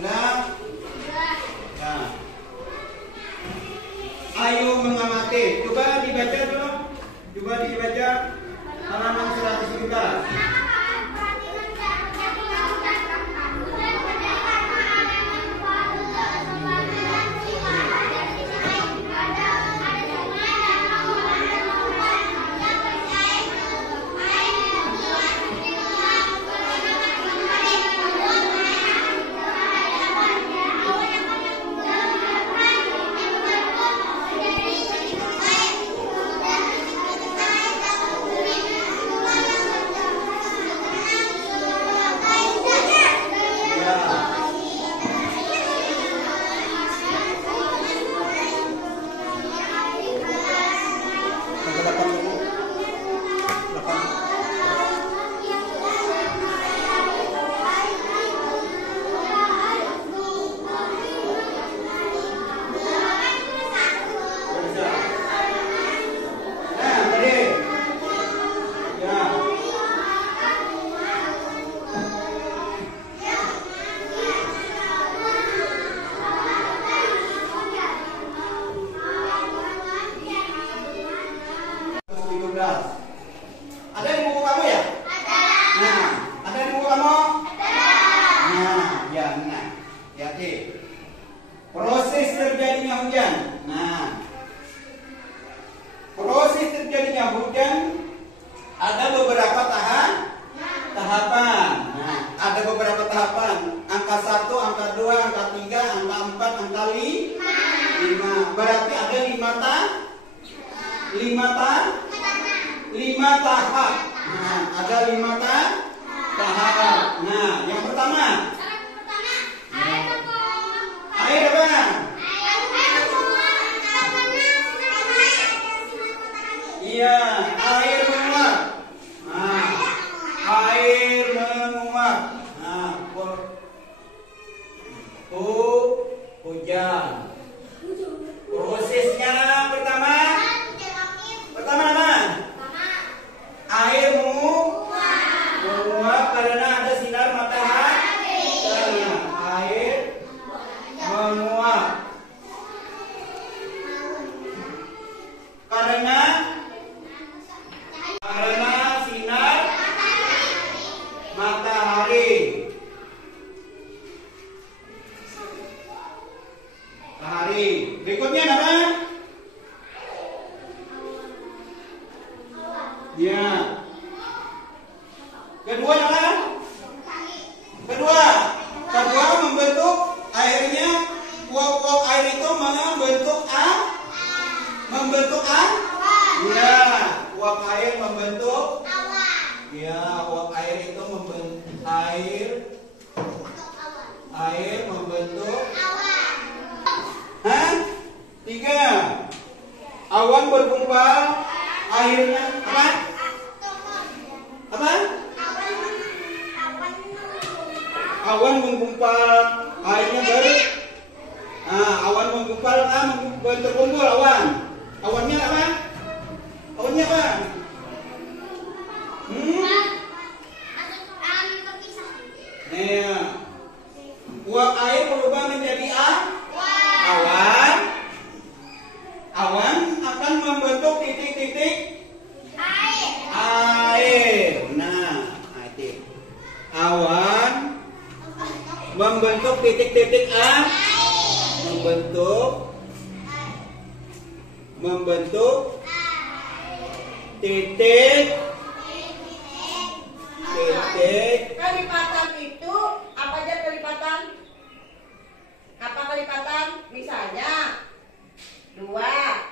Sudah? Nah. Ayo mengamati. Coba dibaca dulu. Coba dibaca halaman 103. Ada di buku kamu ya? Ada. Nah, ada di buku kamu? Ada. Nah, ya, nah, ya, oke. Proses terjadinya hujan. Nah, proses terjadinya hujan ada beberapa tahapan. Nah, ada beberapa tahapan. Angka 1, angka 2, angka 3, angka 4, angka 5. Berarti ada 5 tahap. Nah, ada 5 tahap. Nah, yang pertama. Air apa? Iya, air menguap. Nah, air menguap. Nah, hujan. Prosesnya pertama apa? Air menguap karena ada sinar matahari. Air menguap karena sinar matahari. Berikutnya apa? Ya. Kedua membentuk airnya, uap air itu membentuk ya, uap air membentuk ya, uap air itu membentuk air membentuk Hah? 3. Awan bergumpal, airnya apa? Awan menggumpal, airnya awan menggumpal, berkumpul awan. Awannya apa? Nih, uap air berubah menjadi awan. Awan akan membentuk titik-titik air. Nah, awan membentuk titik-titik air. Membentuk titik. Kelipatan itu apa aja kelipatan? Apa kelipatan? Misalnya 2,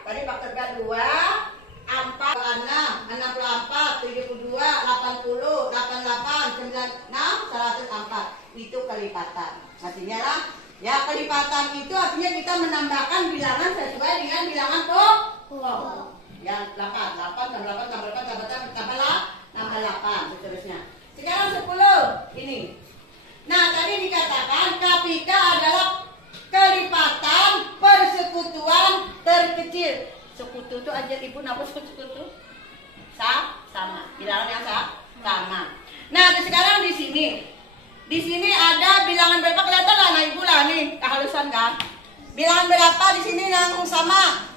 tadi faktor 2, 4, 6, 64, 72, 80, 88, 96, 104. Itu kelipatan. Artinya lah, ya kelipatan itu artinya kita menambahkan bilangan sesuai dengan bilangan pokok. Yang 8 tambah 8 seterusnya. Sekarang 10 ini. Nah, tadi dikatakan kapika adalah kelipatan persekutuan terkecil. Sekutu itu aja ibu nama sekutu? Sama. Bilangan yang sama. Nah, sekarang di sini Di sini ada bilangan berapa, kelihatan lah anak ibu lah nih, kehalusan kan? Bilangan berapa di sini yang sama?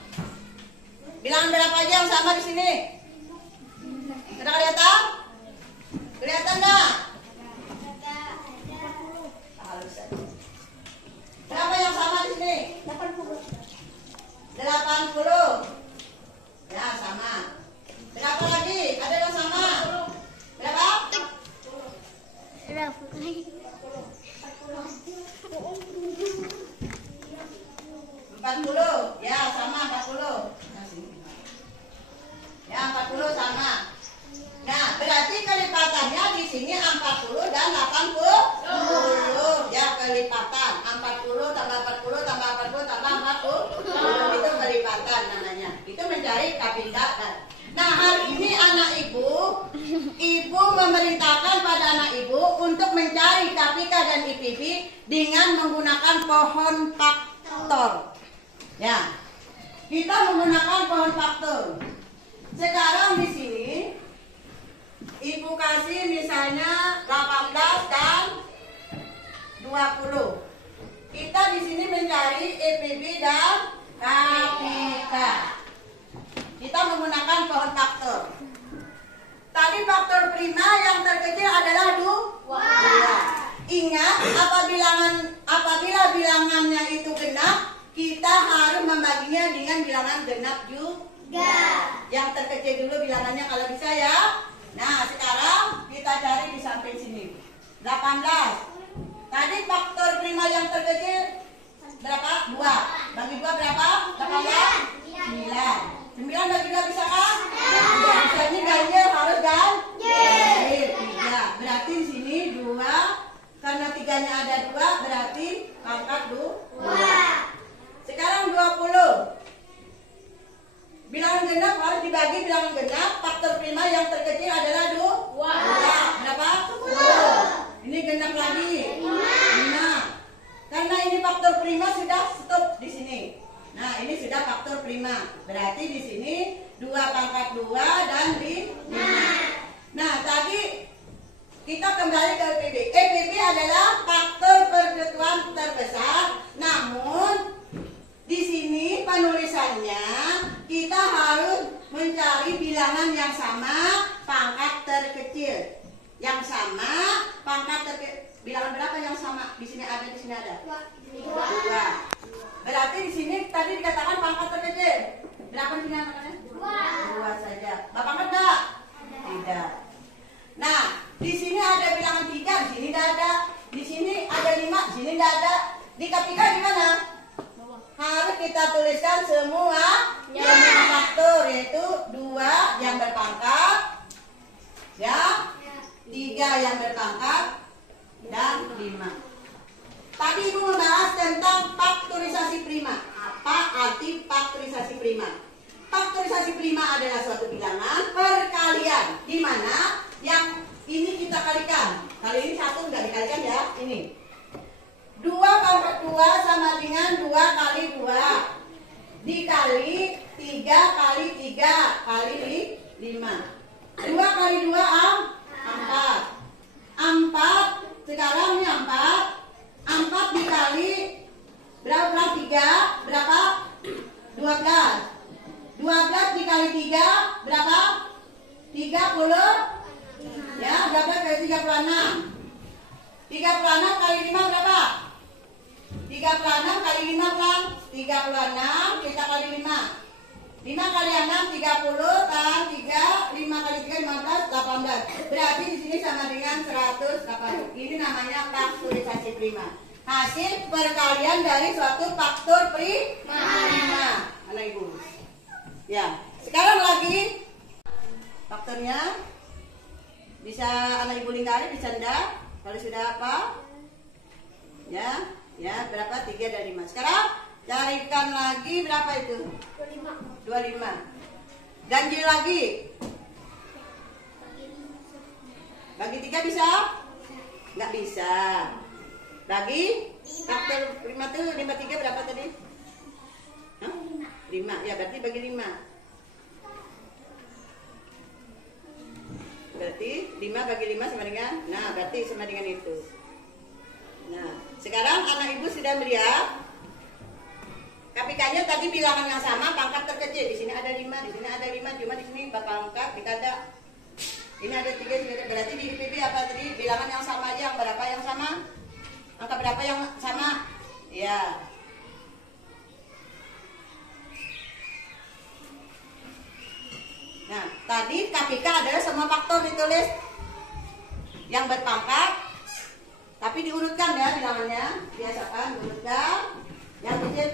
Bilangan berapa aja yang sama di sini? Sudah kelihatan? Kelihatan nggak? Kehalusan. Berapa yang sama di sini? 80. Ya, sama. Berapa lagi? Ada yang sama? Berapa? 40. Ya, sama 40. Ya, 40 sama. Nah, berarti kelipatannya di sini 40 dan 80. Ya, kelipatan. 40 tambah 40 tambah 40 tambah 40. Itu kelipatan namanya. Itu mencari kapitakan. Nah, hari ini anak ibu memerintahkan pada anak ibu untuk mencari KPK dan IPB dengan menggunakan pohon faktor. Ya, kita menggunakan pohon faktor. Sekarang di sini ibu kasih misalnya 18 dan 20. Kita di sini mencari EPB dan KPK. Kita menggunakan pohon faktor. Tadi faktor prima yang terkecil adalah 2. Ingat, apabila bilangannya itu genap, kita harus membaginya dengan bilangan genap juga. Yang terkecil dulu bilangannya kalau bisa ya. Nah, sekarang kita cari di samping sini. 18. Tadi faktor prima yang terkecil berapa? 2. Bagi 2 berapa? 9. 9 bagi 2 bisa kan? Tidak bisa, ini ganjil harus ganjil. 3. Berarti di sini 2. Karena 3-nya ada 2, berarti pangkat 2. Sekarang 20. Bilangan genap harus dibagi bilangan genap. Faktor prima yang terkecil adalah 2. Berapa? 10. Ini genap lagi. 5. Karena ini faktor prima sudah stop di sini. Nah, ini sudah faktor prima. Berarti di sini 2 pangkat 2 dan 5. Nah, tadi kita kembali ke EPB. EPB adalah faktor persatuan terbesar. Namun di sini penulisannya kita harus mencari bilangan yang sama pangkat terkecil. Yang sama pangkat terkecil. Bilangan berapa yang sama? Di sini ada, di sini ada. 2. Berarti di sini tadi dikatakan pangkat terkecil. Berapa di sini angkatannya? 2 saja. Bapak angkat enggak? Tidak. Nah, di sini ada bilangan 3, di sini tidak ada. Di sini ada 5, di sini tidak ada. Di KPK gimana? Harus kita tuliskan semua faktor, yaitu 2 yang berpangkat, ya, 3 yang berpangkat, dan 5. Tadi ibu membahas tentang faktorisasi prima. Apa arti faktorisasi prima? Faktorisasi prima adalah suatu bilangan perkalian, di mana yang ini kita kalikan. Kali ini 1 nggak dikalikan ya, ini. 2 pangkat 2 sama dengan 2 kali 2 dikali 3 kali 3 kali 5. 2 kali 2 4. 4 sekarang ini 4. 4 dikali berapa? 3 berapa? 12. 12 dikali 3 berapa? 30. Ya, 12 kali 36. 36 kali 5 berapa? 36 kali 5 kan? 36 kita kali 5. 5 kali 6 30 kan 3, 5 kali 3 15, 18. Berarti di sini sama dengan 180. Ini namanya faktorisasi prima. Hasil perkalian dari suatu faktor prima. Anak ibu. Ya, sekarang lagi faktornya bisa anak ibu lingkari, bisa enggak? Kalau sudah apa? Ya, berapa? 3 dan 5. Sekarang carikan lagi berapa itu? 25. Ganjil lagi. Bagi 3 bisa? Nggak bisa. Bagi faktor 5 tuh 53 berapa tadi? 5. Ya, berarti bagi 5. Berarti 5 bagi 5 sama dengan, nah berarti sama dengan itu. Sekarang anak ibu sudah melihat KPK-nya tadi bilangan yang sama, pangkat terkecil. Di sini ada 5, di sini ada 5, cuma di sini pangkat kita ada. Ini ada 3, berarti di IPB apa tadi? Bilangan yang sama aja, yang berapa yang sama? Angka berapa yang sama? Ya. Nah, tadi KPK adalah semua faktor ditulis yang berpangkat, tapi diurutkan ya bilangannya, biasakan urutkan yang kecil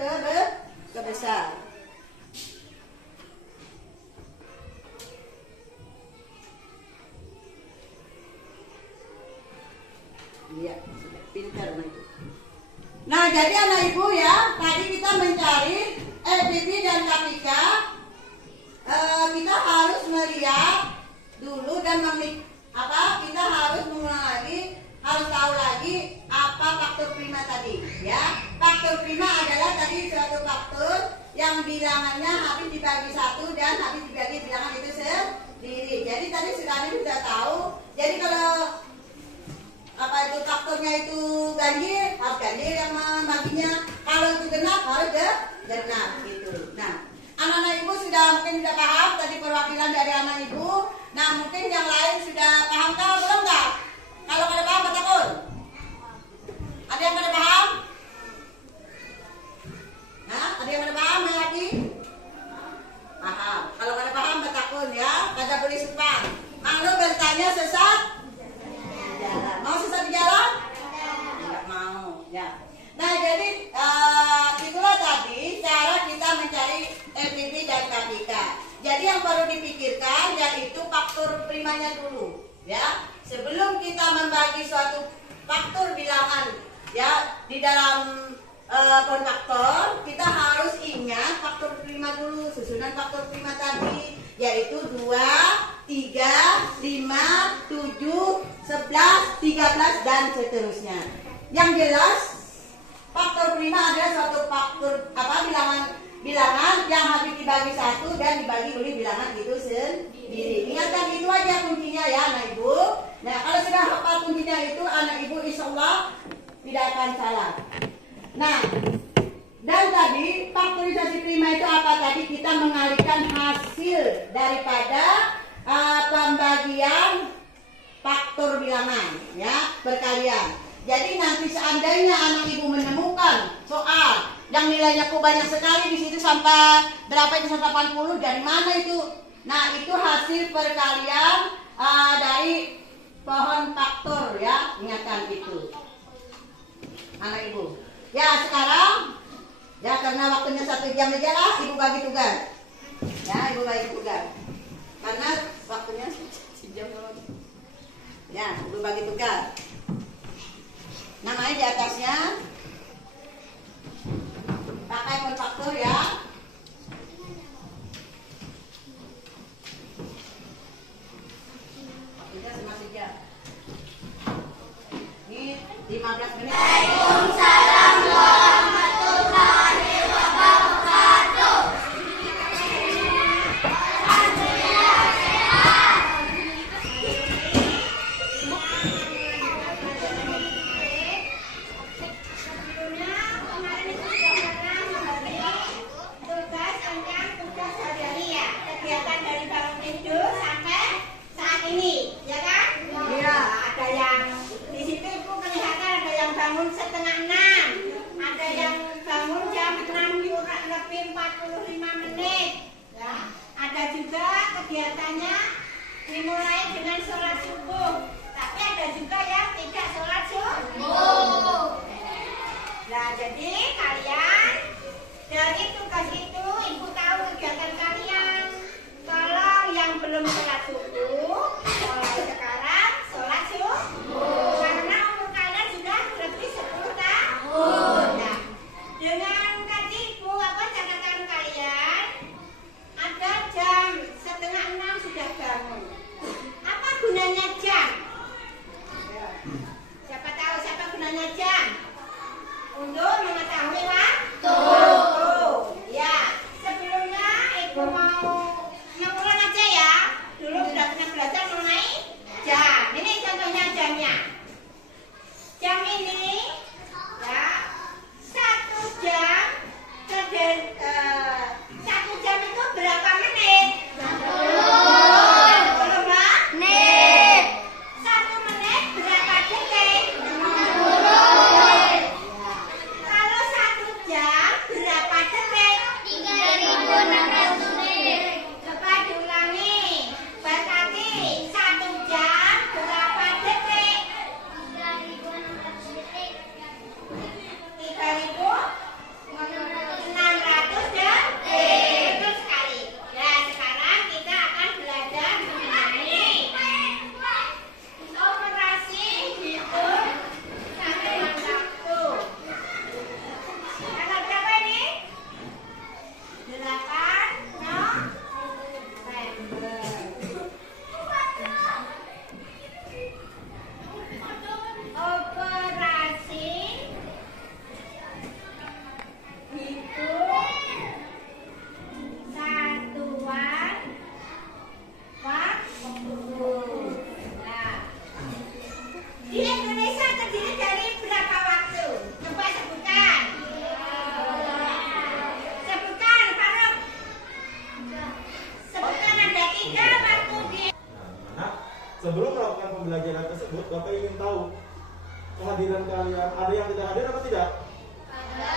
ke besar. Iya, pintar itu. Nah, jadi anak ibu ya, tadi kita mencari EPB dan KPK. Kita harus melihat dulu dan kita harus mengulang lagi, harus tahu lagi apa faktor prima tadi. Ya, faktor prima adalah tadi suatu faktor yang bilangannya habis dibagi 1 dan habis dibagi bilangan itu sendiri. Jadi tadi sudah tahu. Jadi kalau apa itu faktornya itu ganjil, harus ganjil yang membaginya. Kalau itu genap, harus genap gitu. Nah, anak-anak ibu mungkin sudah paham tadi perwakilan dari anak ibu. Nah, mungkin yang lain sudah paham kah? Belum nggak? Kalau pada paham, betul. Ada yang pada paham? Nah, ada yang pada paham ya lagi? Paham. Kalau pada paham, betakun ya. Kada boleh sepang. Kalau bertanya sesat jalan. Mau sesat di jalan? Tidak mau. Ya. Nah, jadi itulah tadi cara kita mencari EPB dan KPK. Jadi yang perlu dipikirkan yaitu faktor primanya dulu, ya. Sebelum kita membagi suatu faktor bilangan, ya, di dalam konfaktor, kita harus ingat faktor prima dulu, susunan faktor prima tadi, yaitu 2, 3, 5, 7, 11, 13 dan seterusnya. Yang jelas faktor prima adalah suatu faktor bilangan yang habis dibagi 1 dan dibagi oleh bilangan itu sendiri. Ingatkan itu aja kuncinya ya anak ibu. Nah, kalau sudah hafal kuncinya itu, anak ibu insya Allah tidak akan salah. Nah, dan tadi faktorisasi prima itu apa tadi? Kita mengalihkan hasil daripada pembagian faktor bilangan, ya, perkalian. Jadi nanti seandainya anak ibu menemukan soal yang nilainya kok banyak sekali di situ sampai berapa itu 180, dari mana itu? Nah, itu hasil perkalian dari pohon faktor ya, ingatkan itu anak ibu. Ya, sekarang ya karena waktunya 1 jam aja lah, ibu bagi tugas. Ya, ibu bagi tugas. Karena waktunya 1 jam. Ya, ibu bagi tugas. Namanya di atasnya pakai konfaktor ya. Kita masih jam. Ini 15 menit. Waalaikumsalam warahmatullahi wabarakatuh. Bangun setengah 6, ada yang bangun jam 6 kurang lebih 45 menit ya. Ada juga kegiatannya dimulai dengan sholat subuh, tapi ada juga yang tidak sholat subuh. Nah, jadi kalian dari tugas itu ibu tahu kegiatan kalian. Tolong yang belum sholat subuh mulai sekarang sholat subuh. Nah, dengan tadi ibu catatan kalian ada jam setengah 6 sudah bangun. Apa gunanya jam? Siapa tahu siapa gunanya jam? Untuk mengetahui waktu. Ya, sebelumnya ibu mau mengulang aja ya. Dulu sudah pernah belajar. sebelum melakukan pembelajaran tersebut, Bapak ingin tahu kehadiran kalian. Ada yang tidak hadir apa tidak? Ada.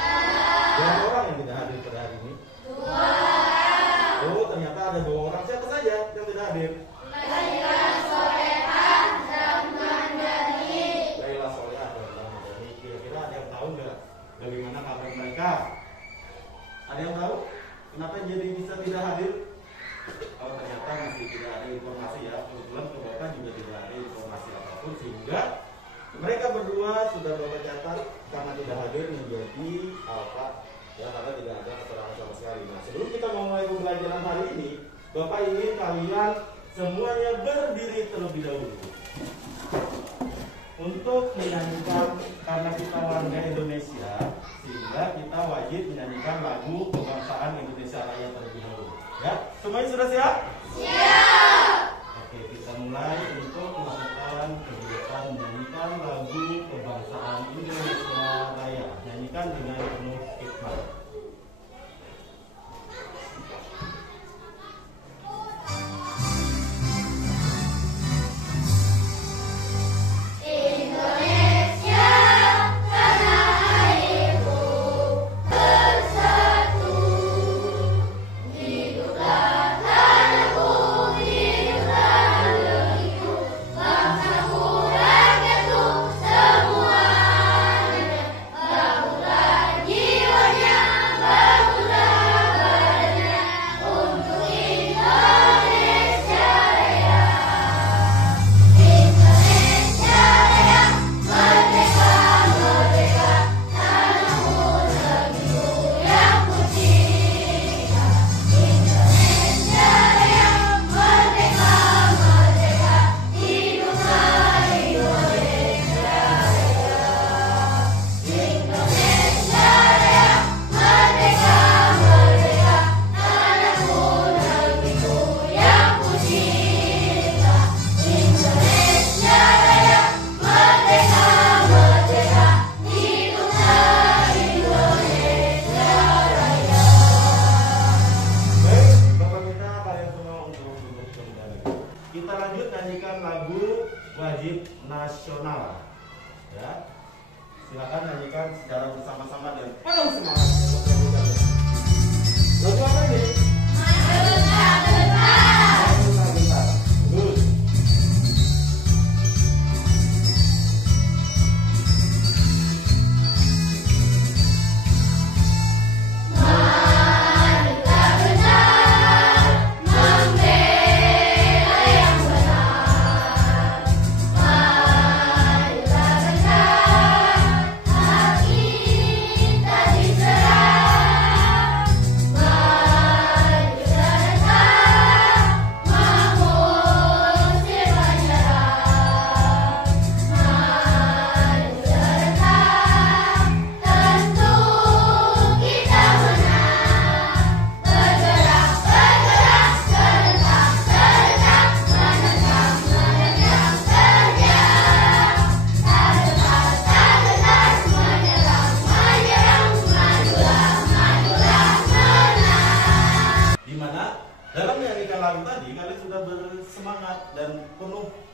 Berapa orang yang tidak hadir pada hari ini? 2 orang. Oh, ternyata ada 2 orang. Siapa saja yang tidak hadir? Laila Solehan dan Mandani. Laila Solehan dan Mandani. Kira-kira ada yang tahu nggak bagaimana kabar mereka? Ada yang tahu kenapa jadi bisa tidak hadir? Oh, ternyata masih tidak ada informasi ya. Kebetulan ke Bapak juga tidak ada informasi apapun, sehingga mereka berdua sudah Bapak catat karena tidak hadir menjadi alfa ya, karena tidak ada keterangan sama sekali. Nah, sebelum kita memulai pembelajaran hari ini, Bapak ingin kalian semuanya berdiri terlebih dahulu untuk menyanyikan, karena kita warga Indonesia, sehingga kita wajib menyanyikan lagu kebangsaan Indonesia Raya terlebih dahulu. Ya, semuanya sudah siap? Siap. Oke, kita mulai untuk melakukan kegiatan menyanyikan lagu kebangsaan Indonesia Raya. Nyanyikan dengan penuh hikmat.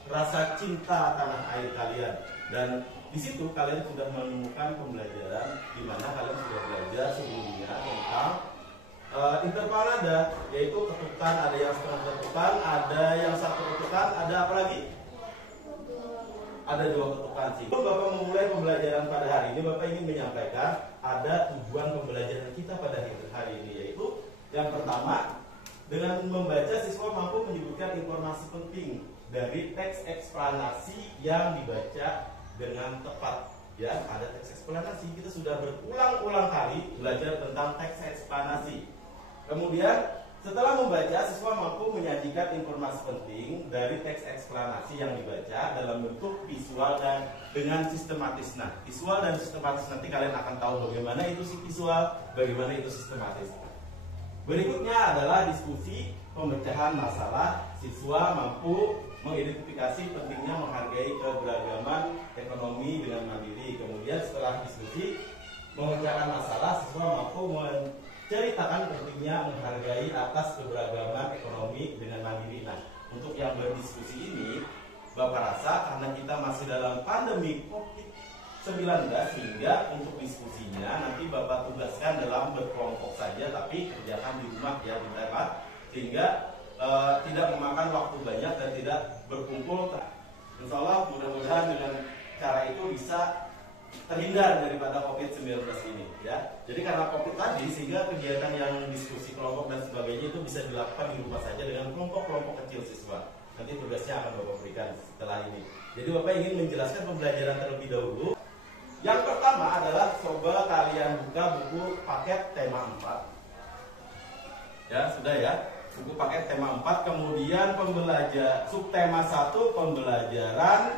Rasa cinta tanah air kalian, dan di situ kalian sudah menemukan pembelajaran di mana kalian sudah belajar sebelumnya tentang interpolada, yaitu ketukan, ada yang setengah ketukan, ada yang 1 ketukan, ada apa lagi? Ada 2 ketukan sih. Bapak memulai pembelajaran pada hari ini, Bapak ingin menyampaikan ada tujuan pembelajaran kita pada hari ini, yaitu yang pertama, dengan membaca siswa mampu menyebutkan informasi penting dari teks eksplanasi yang dibaca dengan tepat. Ya, ada teks eksplanasi. Kita sudah berulang-ulang kali belajar tentang teks eksplanasi. Kemudian setelah membaca, siswa mampu menyajikan informasi penting dari teks eksplanasi yang dibaca dalam bentuk visual dan dengan sistematis. Nah, visual dan sistematis nanti kalian akan tahu bagaimana itu visual, bagaimana itu sistematis. Berikutnya adalah diskusi pemecahan masalah. Siswa mampu mengidentifikasi pentingnya menghargai keberagaman ekonomi dengan mandiri. Kemudian setelah diskusi memecahkan masalah, siswa mampu menceritakan pentingnya menghargai atas keberagaman ekonomi dengan mandiri. Nah, untuk yang berdiskusi ini Bapak rasa karena kita masih dalam pandemi COVID-19 sehingga untuk diskusinya nanti Bapak tugaskan dalam berkelompok saja, tapi kerjakan di rumah ya di tempat, sehingga tidak memakan waktu banyak dan tidak berkumpul. Insya Allah mudah-mudahan dengan cara itu bisa terhindar daripada COVID-19 ini ya. Jadi karena COVID tadi sehingga kegiatan yang diskusi kelompok dan sebagainya itu bisa dilakukan di rumah saja dengan kelompok-kelompok kecil siswa. Nanti tugasnya akan Bapak berikan setelah ini. Jadi Bapak ingin menjelaskan pembelajaran terlebih dahulu. Yang pertama adalah coba kalian buka buku paket tema 4. Ya, sudah ya. Buku paket tema 4, kemudian subtema 1 pembelajaran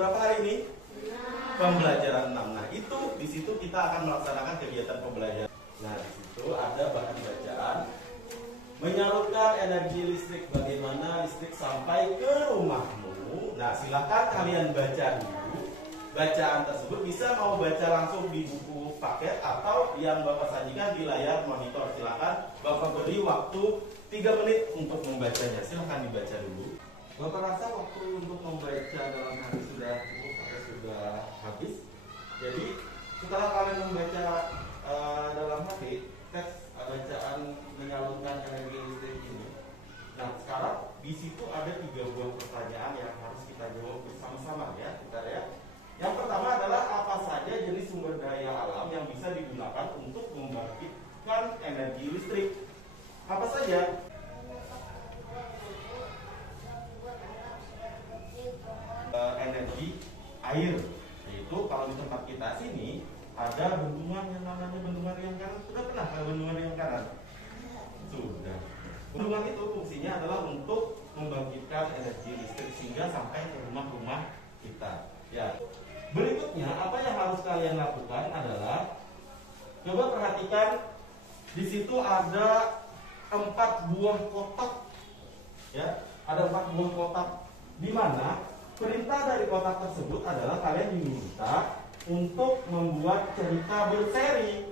berapa hari ini? Pembelajaran 6. Nah, itu di situ kita akan melaksanakan kegiatan pembelajaran. Nah, di situ ada bahan bacaan menyalurkan energi listrik, bagaimana listrik sampai ke rumahmu. Nah, silakan kalian baca dulu. Bacaan tersebut bisa mau baca langsung di buku paket atau yang Bapak sajikan di layar monitor. Silakan Bapak beri waktu 3 menit untuk membacanya. Silakan dibaca dulu. Bapak rasa waktu untuk membaca dalam hari sudah cukup atau sudah habis? Jadi setelah kalian membaca dalam hati teks bacaan menyalurkan energi listrik ini, nah sekarang di situ ada 3 buah pertanyaan yang harus kita jawab bersama-sama ya. Kita lihat. Yang pertama adalah apa saja jenis sumber daya alam yang bisa digunakan untuk membangkitkan energi listrik? Apa saja? Energi air, yaitu kalau di tempat kita sini ada bendungan yang namanya Bendungan Riang Kanan. Sudah pernah ke Bendungan Riang Kanan? Sudah. Bendungan itu fungsinya adalah untuk membangkitkan energi listrik sehingga sampai ke rumah-rumah kita. Ya. Berikutnya apa yang harus kalian lakukan adalah coba perhatikan di situ ada 4 buah kotak. Ya, ada 4 buah kotak di mana perintah dari kotak tersebut adalah kalian diminta untuk membuat cerita berseri.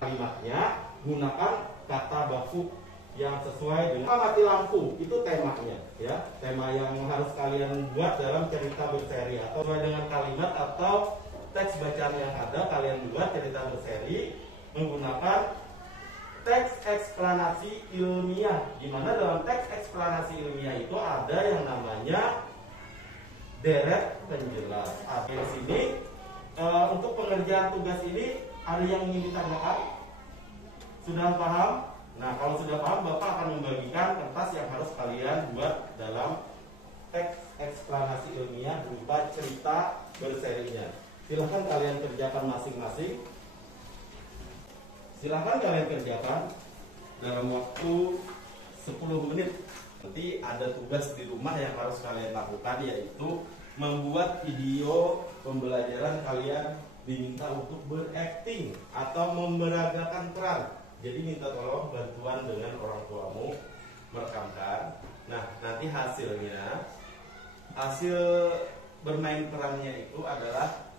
Kalimatnya gunakan kata baku yang sesuai dengan mati lampu, itu temanya ya. Tema yang harus kalian buat dalam cerita berseri atau sesuai dengan kalimat atau teks bacaan yang ada, kalian buat cerita berseri menggunakan teks eksplanasi ilmiah. Di mana dalam teks eksplanasi ilmiah itu ada yang namanya deret penjelas. Di sini untuk pengerjaan tugas ini ada yang ingin ditanyakan? Sudah paham? Nah, kalau sudah paham, Bapak akan membagikan kertas yang harus kalian buat dalam teks eksplanasi ilmiah berupa cerita berserinya. Silahkan kalian kerjakan masing-masing. Silahkan kalian kerjakan dalam waktu 10 menit. Nanti ada tugas di rumah yang harus kalian lakukan, yaitu membuat video pembelajaran. Kalian diminta untuk berakting atau memeragakan peran. Jadi minta tolong bantuan dengan orang tuamu merekamkan. Nah, nanti hasil bermain perannya itu adalah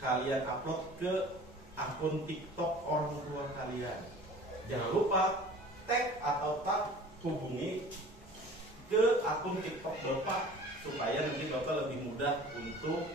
kalian upload ke akun TikTok orang tua kalian. Jangan lupa tag atau tag hubungi ke akun TikTok Bapak supaya nanti Bapak lebih mudah untuk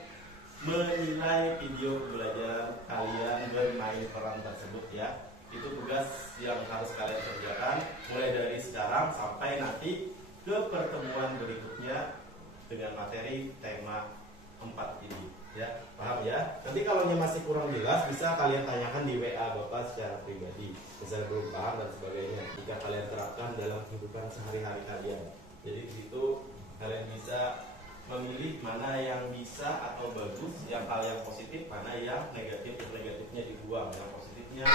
menilai video pembelajaran kalian bermain peran tersebut ya. Itu tugas yang harus kalian kerjakan mulai dari sekarang sampai nanti ke pertemuan berikutnya dengan materi tema 4 ini ya. Paham ya? Nanti kalau masih kurang jelas bisa kalian tanyakan di WA Bapak secara pribadi, misalnya belum paham dan sebagainya, jika kalian terapkan dalam kehidupan sehari-hari kalian. Jadi di situ kalian bisa memilih mana yang bisa atau bagus, yang hal yang positif, mana yang negatif, negatifnya dibuang, yang positifnya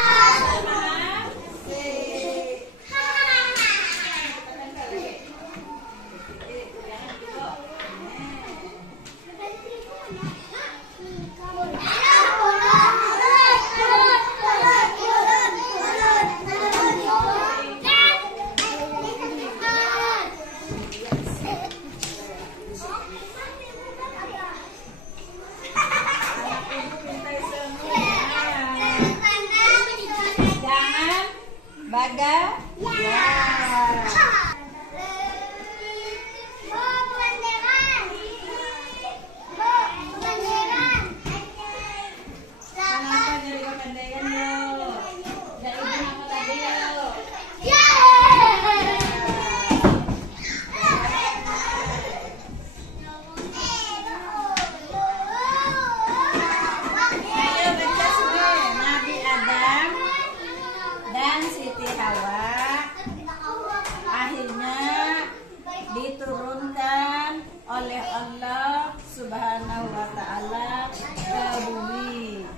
Jangan Subhanahu wa Ta'ala ke bumi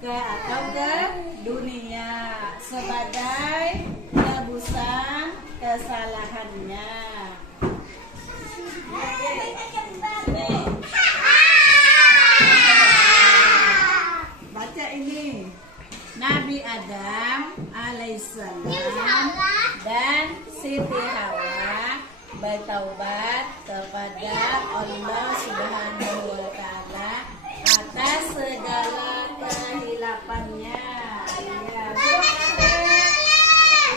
atau ke dunia sebagai tebusan kesalahannya. Baca ini. Nabi Adam alaihissalam dan Siti Hawa bertaubat kepada Allah Subhanahu wa Ta'ala atas segala kehilafannya. Ya,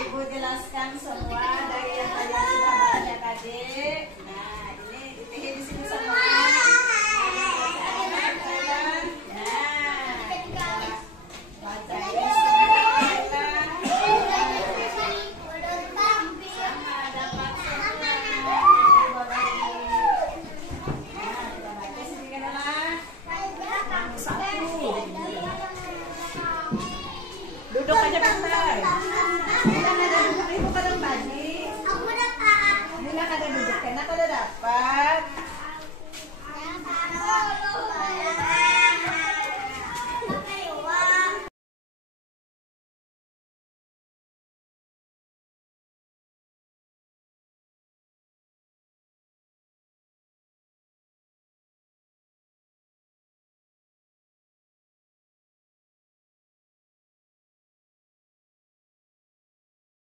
Ibu jelaskan semua dari yang kalian sudah baca tadi. Nah,